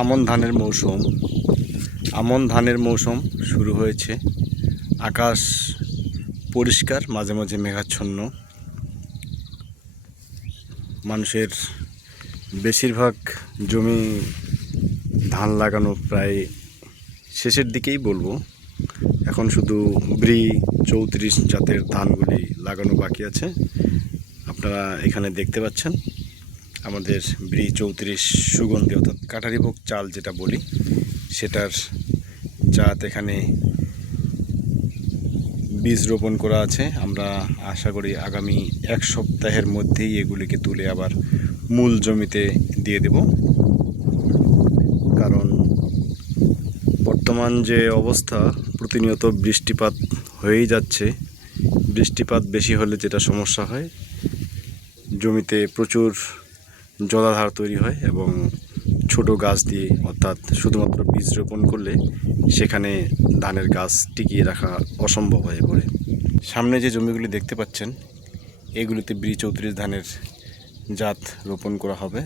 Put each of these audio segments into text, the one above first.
আমন ধানের মৌসুম শুরু হয়েছে। আকাশ পরিষ্কার, মাঝে মাঝে মেঘাচ্ছন্ন। মানুষের বেশিরভাগ জমি ধান লাগানো প্রায় শেষের দিকেই বলবো। এখন শুধু ব্রি 34 জাতের ধানগুলি লাগানো বাকি আছে। আপনারা এখানে দেখতে পাচ্ছেন আমাদের ব্রি 34 সুগন্ধি অর্থাৎ কাটারিভোগ চাল যেটা বলি, সেটার জাত এখানে বীজ রোপণ করা আছে। আমরা আশা করি আগামী এক সপ্তাহের মধ্যেই এগুলিকে তুলে আবার মূল জমিতে দিয়ে দেব। কারণ বর্তমান যে অবস্থা, প্রতিনিয়ত বৃষ্টিপাত হয়েই যাচ্ছে। বৃষ্টিপাত বেশি হলে যেটা সমস্যা হয়, জমিতে প্রচুর জলাধার তৈরি হয় এবং ছোট গাছ দিয়ে অর্থাৎ শুধুমাত্র বীজ রোপণ করলে সেখানে ধানের গাছ টিকিয়ে রাখা অসম্ভব হয়ে পড়ে। সামনে যে জমিগুলি দেখতে পাচ্ছেন, এগুলিতে ব্রি 34 ধানের জাত রোপণ করা হবে।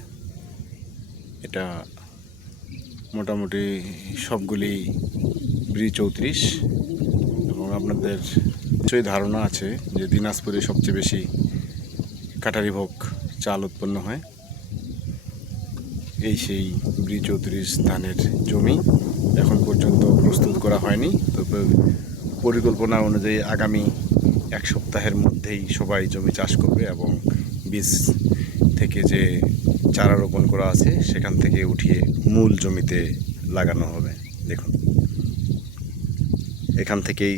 এটা মোটামুটি সবগুলি ব্রি 34 এবং আপনাদের নিশ্চয়ই ধারণা আছে যে দিনাজপুরে সবচেয়ে বেশি কাটারিভোগ চাল উৎপন্ন হয়। এই সেই ব্রি 34 ধানের জমি এখন পর্যন্ত প্রস্তুত করা হয়নি, তবে পরিকল্পনা অনুযায়ী আগামী এক সপ্তাহের মধ্যেই সবাই জমি চাষ করবে এবং বীজ থেকে যে চারা রোপণ করা আছে সেখান থেকে উঠিয়ে মূল জমিতে লাগানো হবে। দেখুন, এখান থেকেই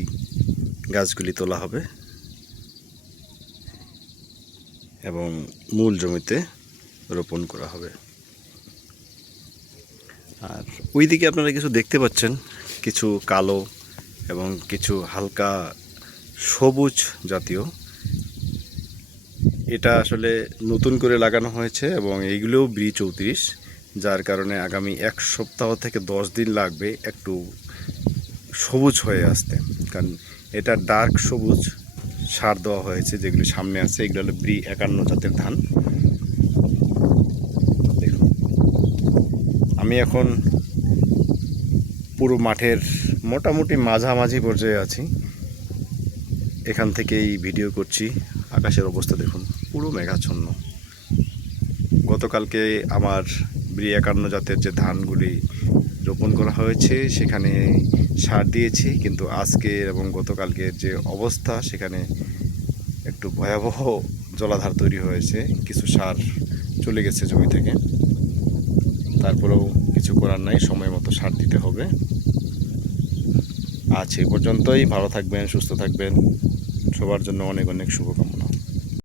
গাছগুলি তোলা হবে এবং মূল জমিতে রোপণ করা হবে। আর ওইদিকে আপনারা কিছু দেখতে পাচ্ছেন, কিছু কালো এবং কিছু হালকা সবুজ জাতীয়। এটা আসলে নতুন করে লাগানো হয়েছে এবং এইগুলোও ব্রি 34, যার কারণে আগামী এক সপ্তাহ থেকে 10 দিন লাগবে একটু সবুজ হয়ে আসতে। কারণ এটা ডার্ক সবুজ সার দেওয়া হয়েছে। যেগুলি সামনে আছে এগুলো হলো ব্রি 51 জাতের ধান। দেখুন, আমি এখন পুরো মাঠের মোটামুটি মাঝামাঝি পর্যায়ে আছি। এখান থেকেই ভিডিও করছি। আকাশের অবস্থা দেখুন, পুরো মেঘাচ্ছন্ন। গতকালকে আমার ব্রি 51 জাতের যে ধানগুলি রোপণ করা হয়েছে সেখানে সার দিয়েছি, কিন্তু আজকে এবং গতকালকের যে অবস্থা সেখানে একটু ভয়াবহ জলাধার তৈরি হয়েছে। কিছু সার চলে গেছে জমি থেকে, তারপরেও কিছু করার নাই, সময় মতো সার দিতে হবে। আজ এ পর্যন্তই। ভালো থাকবেন, সুস্থ থাকবেন। সবার জন্য অনেক অনেক শুভকামনা।